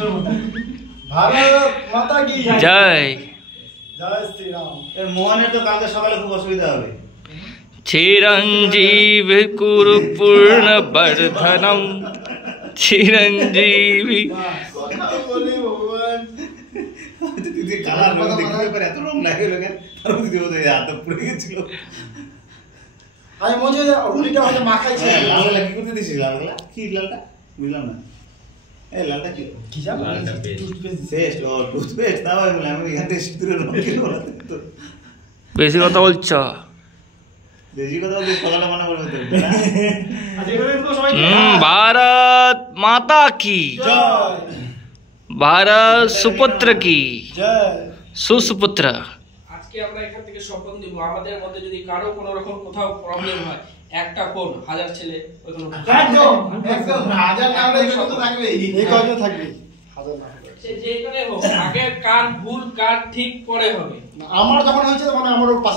भारत माता की जय। जय श्री राम। এর মোহনে তো কালকে সকালে খুব অসুবিধা হবে। चिरंजीवी कुरु पूर्ण वर्धनम चिरंजीवी। কথা বলে ভগবান দিদি কালার রং দেখতে পারে এত রং লাগে লোকে আর দিদি ওদের হাত পুড়ে গেছিল। আমি মজে উল্টা হয়তো মাখাইছে লাল লাল কি করতে দিছিস লালগুলা কি লালটা বুঝলাম না এই লালটা কি কি জানো পেস্ট ও টুথপেস্ট না ভাই বলে আমি এখানে সিঁদুরের রং কি বলতে তো বেশি কথা বলছো। বেশি কথা বলতে কলাটা মনে পড়বে তো আজকে তো সবাই भारत माता की জয় भारत सुपुत्र की জয়। सुसुपुत्र। আজকে আমরা এখান থেকে শপথ নিব আমাদের মধ্যে যদি কারো কোনো রকম কোথাও প্রবলেম হয় একটা ফোন হাজার ছেলে ওখানে একদম একদম হাজার না হলে এগুলো তো থাকবে এই কয়টা থাকবে হাজার না হলে সে যেখানে হোক আগে কার ভুল কার ঠিক পরে হবে। আমার যখন হয়েছে তখন আমার পাশে